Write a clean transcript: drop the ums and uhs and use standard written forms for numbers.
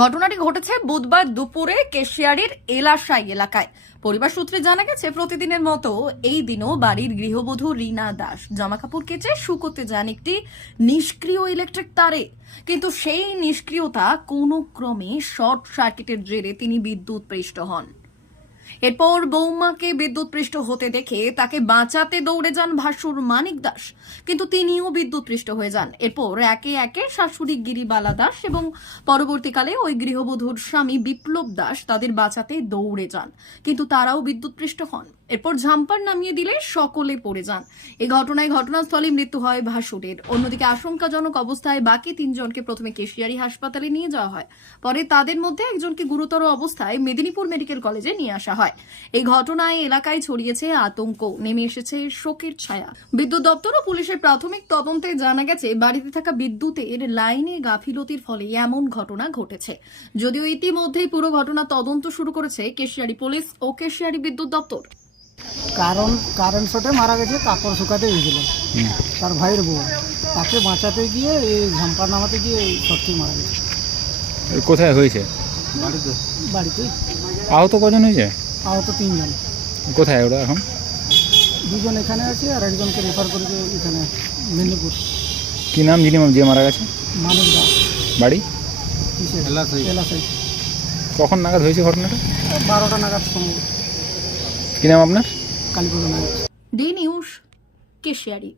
ঘটনাটি ঘটেছে বুধবার দুপুরে কেশিয়ারির এলাশাই এলাকায়। পরিবার সূত্রে জানা গেছে, প্রতিদিনের মতো এই দিনও বাড়ির গৃহবধূ রীনা দাস জামাকাপড় কেচে শুকোতে যান একটি নিষ্ক্রিয় ইলেকট্রিক তারে। কিন্তু সেই নিষ্ক্রিয়তা কোনো ক্রমে শর্ট সার্কিটের জেরে তিনি বিদ্যুৎপৃষ্ট হন। এরপর বৌমাকে বিদ্যুৎপৃষ্ট হতে দেখে তাকে বাঁচাতে দৌড়ে যান ভাসুর মানিক দাস, কিন্তু তিনিও বিদ্যুৎপৃষ্ট হয়ে যান। এরপর একে একে শাশুড়ি গিরিবালা দাস এবং পরবর্তীকালে ওই গৃহবধূর স্বামী বিপ্লব দাস তাদের বাঁচাতে দৌড়ে যান, কিন্তু তারাও বিদ্যুৎপৃষ্ট হন। এরপর ঝাম্পার নামিয়ে দিলে সকলে পড়ে যান। এই ঘটনায় ঘটনাস্থলে মৃত্যু হয় ভাসুরের। অন্যদিকে আশঙ্কাজনক অবস্থায় বাকি তিনজনকে প্রথমে কেশিয়ারি হাসপাতালে নিয়ে যাওয়া হয়, পরে তাদের মধ্যে একজনকে গুরুতর অবস্থায় মেদিনীপুর মেডিকেল কলেজে নিয়ে আসা হয়। এই ঘটনায় এলাকায় ছড়িয়েছে আতঙ্ক, নেমে এসেছে শোকের ছায়া। বিদ্যুৎ দপ্তর ও পুলিশের প্রাথমিক তদন্তে জানা গেছে, বাড়িতে থাকা বিদ্যুতের লাইনে গাফিলতির ফলে এমন ঘটনা ঘটেছে। যদিও ইতিমধ্যেই পুরো ঘটনা তদন্ত শুরু করেছে কেশিয়ারি পুলিশ ও কেশিয়ারি বিদ্যুৎ দপ্তর। কারেন্ট শটে মারা গেছে, কাপড় শুকাতে গেছিল তার ভাইয়ের বউ। তাকে বাঁচাতে গিয়ে এই ঝাম্পার নামাতে গিয়ে সত্যি মারা গেছে। কোথায় হয়েছে? বাড়িতেই। আহত কজন হয়েছে? আহত 3 জন। কোথায় ওরা এখন? 2 জন এখানে আছে আর একজনকে রেফার করেছে এখানে মেদিনীপুর। কি নাম যিনি যে মারা গেছে? মানিক দাস। বাড়ি? এলাসাই। কখন নাগাদ হয়েছে ঘটনাটা? 12টা নাগাদ সম্ভব। কি নাম আপনার? কালীপুর নাগাদ। D news, Keshiary.